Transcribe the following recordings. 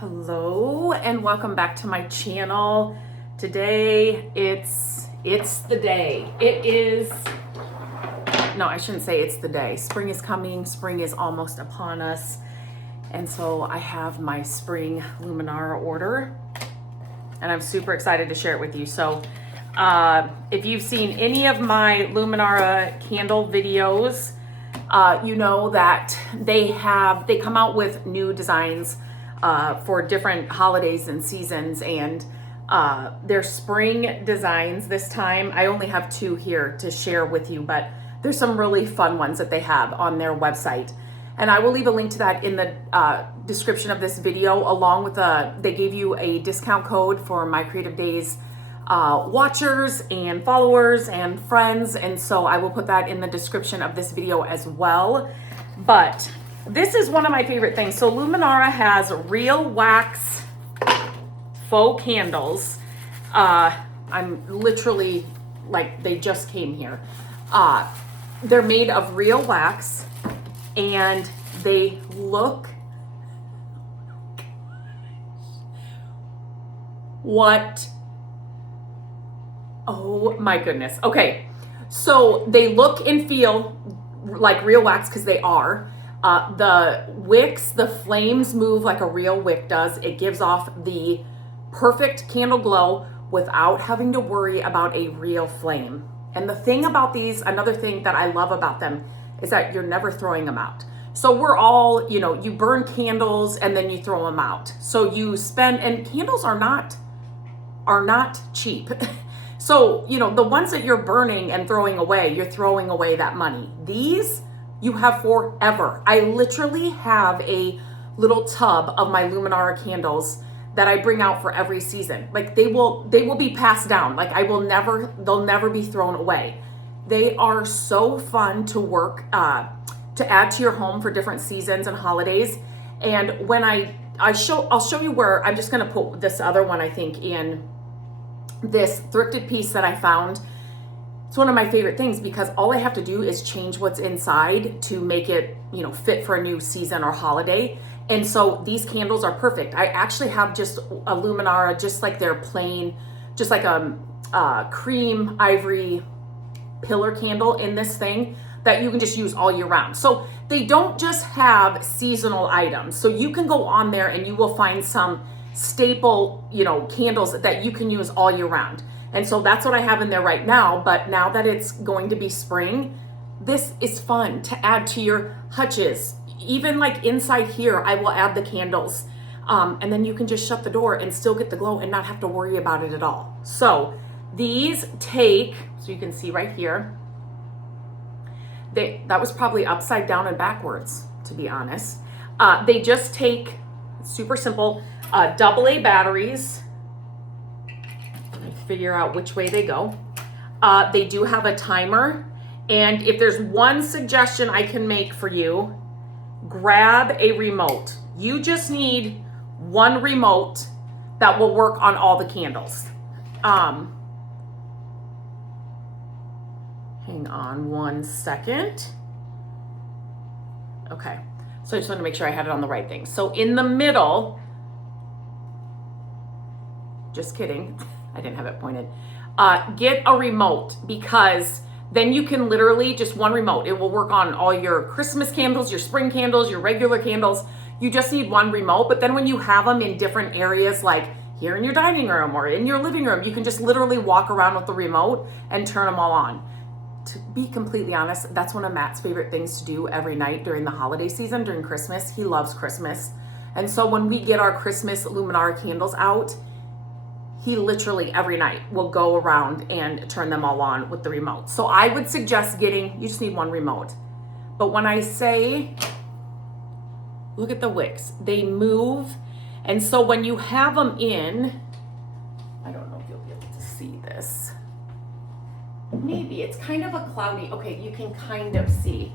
Hello and welcome back to my channel. Today it's the day. It is, no, I shouldn't say it's the day. Spring is coming, spring is almost upon us. And so I have my spring Luminara order and I'm super excited to share it with you. So if you've seen any of my Luminara candle videos, you know that they come out with new designs for different holidays and seasons, and their spring designs this time. I only have two here to share with you, but there's some really fun ones that they have on their website. And I will leave a link to that in the description of this video, along with they gave you a discount code for My Creative Days watchers and followers and friends. And so I will put that in the description of this video as well. But this is one of my favorite things. So Luminara has real wax faux candles. I'm literally like, they just came here. They're made of real wax and they look, what? Oh my goodness. Okay. So they look and feel like real wax because they are. The wicks, the flames move like a real wick does. It gives off the perfect candle glow without having to worry about a real flame. And the thing about these, another thing that I love about them is that you're never throwing them out. So we're all, you burn candles and then you throw them out. So you spend, and candles are not cheap. So, the ones that you're burning and throwing away, you're throwing away that money. These you have forever. I literally have a little tub of my Luminara candles that I bring out for every season. Like they will be passed down. Like they'll never be thrown away. They are so fun to work, to add to your home for different seasons and holidays. And when I'll show you where, I'm just gonna put this other one, I think, in this thrifted piece that I found. It's one of my favorite things because all I have to do is change what's inside to make it, fit for a new season or holiday. And so these candles are perfect. I actually have just a Luminara, just like their plain, just like a cream ivory pillar candle in this thing that you can just use all year round. So they don't just have seasonal items. So you can go on there and you will find some staple, candles that you can use all year round. And so that's what I have in there right now. But now that it's going to be spring, this is fun to add to your hutches. Even like inside here, I will add the candles. And then you can just shut the door and still get the glow and not have to worry about it at all. So these take, so you can see right here, that was probably upside down and backwards, to be honest. They just take, super simple, AA batteries. Figure out which way they go. They do have a timer, and if there's one suggestion I can make for you, grab a remote. You just need one remote that will work on all the candles. Hang on one second. Okay, so I just want to make sure I had it on the right thing. So in the middle, just kidding, I didn't have it pointed. Get a remote, because then you can literally just one remote. It will work on all your Christmas candles, your spring candles, your regular candles. You just need one remote. But then when you have them in different areas, like here in your dining room or in your living room, you can just literally walk around with the remote and turn them all on. To be completely honest, that's one of Matt's favorite things to do every night during the holiday season, during Christmas. He loves Christmas. And so when we get our Christmas Luminara candles out, he literally every night will go around and turn them all on with the remote. So I would suggest you just need one remote. But when I say, look at the wicks, they move. And so when you have them in, I don't know if you'll be able to see this. Maybe it's kind of a cloudy, okay, you can kind of see.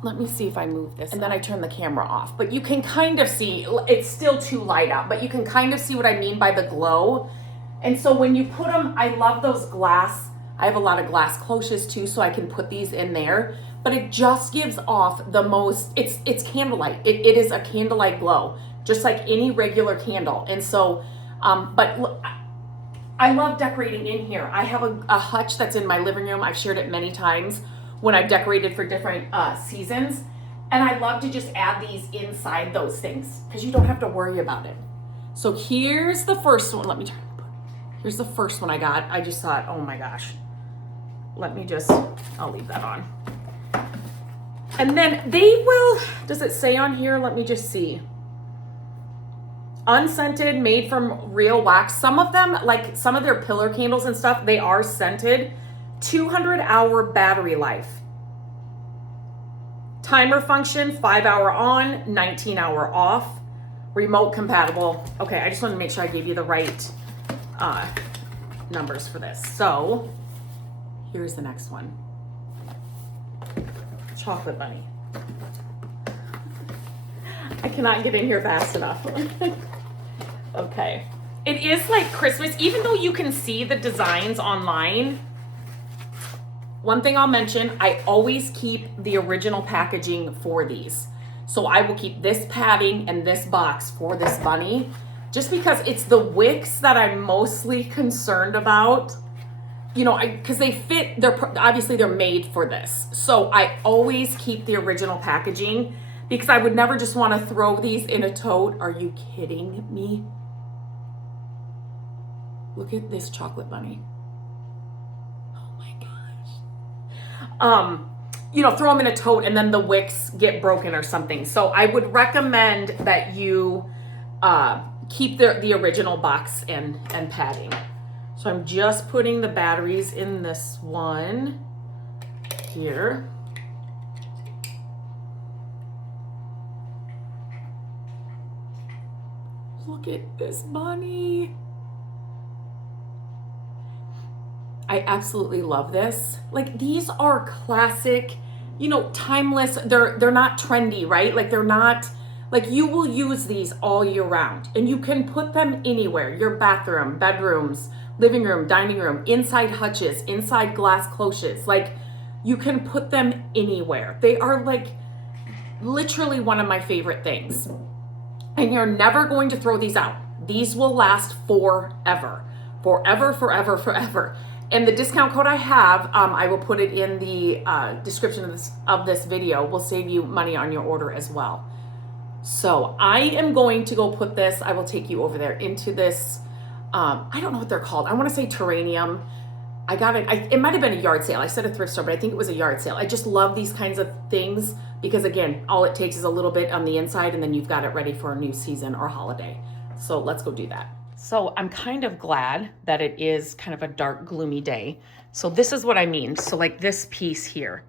Let me see if I move this. And then I turn the camera off. But you can kind of see, it's still too light out, but you can kind of see what I mean by the glow. And so when you put them, I love those glass. I have a lot of glass cloches too, so I can put these in there. But it just gives off the most, it's candlelight. It is a candlelight glow. just like any regular candle. And so, but look, I love decorating in here. I have a hutch that's in my living room. I've shared it many times when I've decorated for different seasons. And I love to just add these inside those things because you don't have to worry about it. So here's the first one. Here's the first one I got. I just thought, oh my gosh. I'll leave that on. And then they will, does it say on here? Let me just see. Unscented, made from real wax. Some of them, like some of their pillar candles and stuff, they are scented. 200-hour battery life. Timer function, 5-hour on, 19-hour off. Remote compatible. Okay, I just wanted to make sure I gave you the right numbers for this. So here's the next one. Chocolate bunny. I cannot get in here fast enough. Okay. It is like Christmas, even though you can see the designs online. One thing I'll mention, I always keep the original packaging for these. So I will keep this padding and this box for this bunny, just because it's the wicks that I'm mostly concerned about. You know, because they fit, obviously they're made for this. So I always keep the original packaging because I would never just want to throw these in a tote. Are you kidding me? Look at this chocolate bunny. Oh my gosh. You know, throw them in a tote and then the wicks get broken or something. So I would recommend that you keep the original box and padding. So I'm just putting the batteries in this one here. Look at this bunny. I absolutely love this. Like, these are classic, you know, timeless. They're not trendy, right? Like, they're not, like, you will use these all year round and you can put them anywhere. Your bathroom, bedrooms, living room, dining room, inside hutches, inside glass cloches. Like, you can put them anywhere. They are like literally one of my favorite things. And you're never going to throw these out. These will last forever. Forever, forever, forever. And the discount code I have, I will put it in the description of this video, will save you money on your order as well. So I am going to go put this, I will take you over there into this, I don't know what they're called. I want to say Terranium. I got it. It might have been a yard sale. I said a thrift store, but I think it was a yard sale. I just love these kinds of things because, again, all it takes is a little bit on the inside and then you've got it ready for a new season or holiday. So let's go do that. So I'm kind of glad that it is kind of a dark, gloomy day. So this is what I mean. So like this piece here.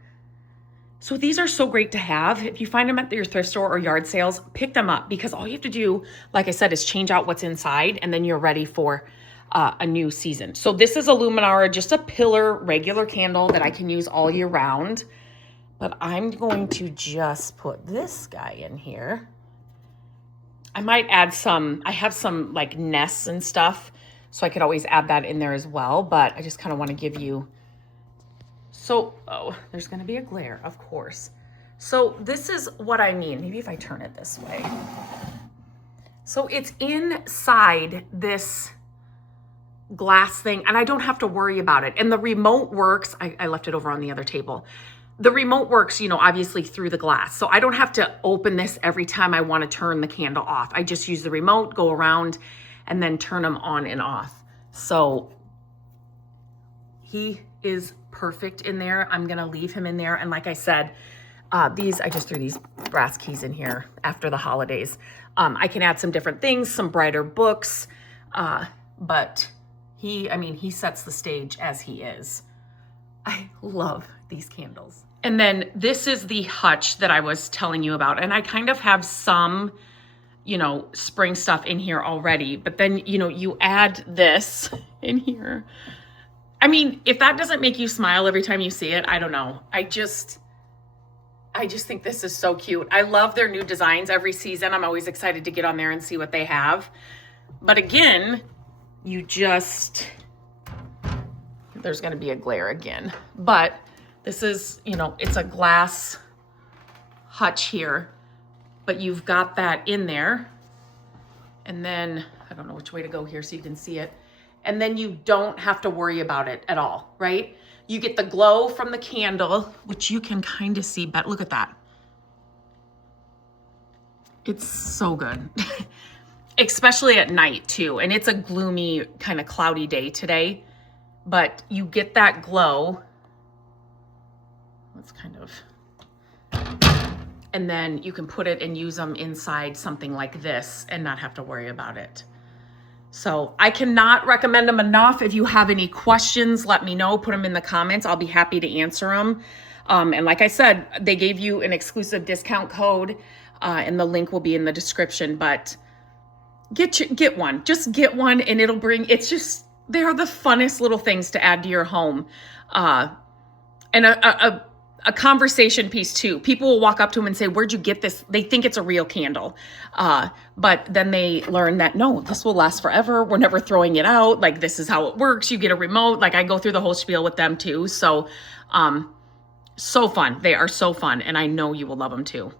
So these are so great to have. If you find them at your thrift store or yard sales, pick them up because all you have to do, like I said, is change out what's inside and then you're ready for a new season. So this is a Luminara, just a pillar regular candle that I can use all year round. But I'm going to just put this guy in here. I might add some, I have some like nests and stuff, so I could always add that in there as well. But I just kind of want to give you, so, oh, there's going to be a glare, of course. So this is what I mean. Maybe if I turn it this way. So it's inside this glass thing and I don't have to worry about it. And the remote works, I left it over on the other table. The remote works, you know, obviously through the glass. So I don't have to open this every time I want to turn the candle off. I just use the remote, go around, and then turn them on and off. So he is perfect in there. I'm going to leave him in there. And like I said, I just threw these brass keys in here after the holidays. I can add some different things, some brighter books, but he sets the stage as he is. I love these candles. And then this is the hutch that I was telling you about. And I kind of have some, you know, spring stuff in here already. But then, you know, you add this in here. I mean, if that doesn't make you smile every time you see it, I don't know. I just think this is so cute. I love their new designs every season. I'm always excited to get on there and see what they have. But again, there's going to be a glare again. But this is, you know, it's a glass hutch here, but you've got that in there. And then, I don't know which way to go here so you can see it. And then you don't have to worry about it at all, right? You get the glow from the candle, which you can kind of see, but look at that. It's so good, especially at night too. And it's a gloomy, kind of cloudy day today, but you get that glow. Let's kind of, and then you can put it and use them inside something like this and not have to worry about it. So I cannot recommend them enough. If you have any questions, let me know, put them in the comments. I'll be happy to answer them. And like I said, they gave you an exclusive discount code, and the link will be in the description, but get one, just get one, and it'll bring, it's just, they're the funnest little things to add to your home. And a conversation piece too. People will walk up to them and say, where'd you get this? They think it's a real candle. But then they learn that, no, this will last forever. We're never throwing it out. Like, this is how it works. You get a remote. Like, I go through the whole spiel with them too. So, so fun. They are so fun. And I know you will love them too.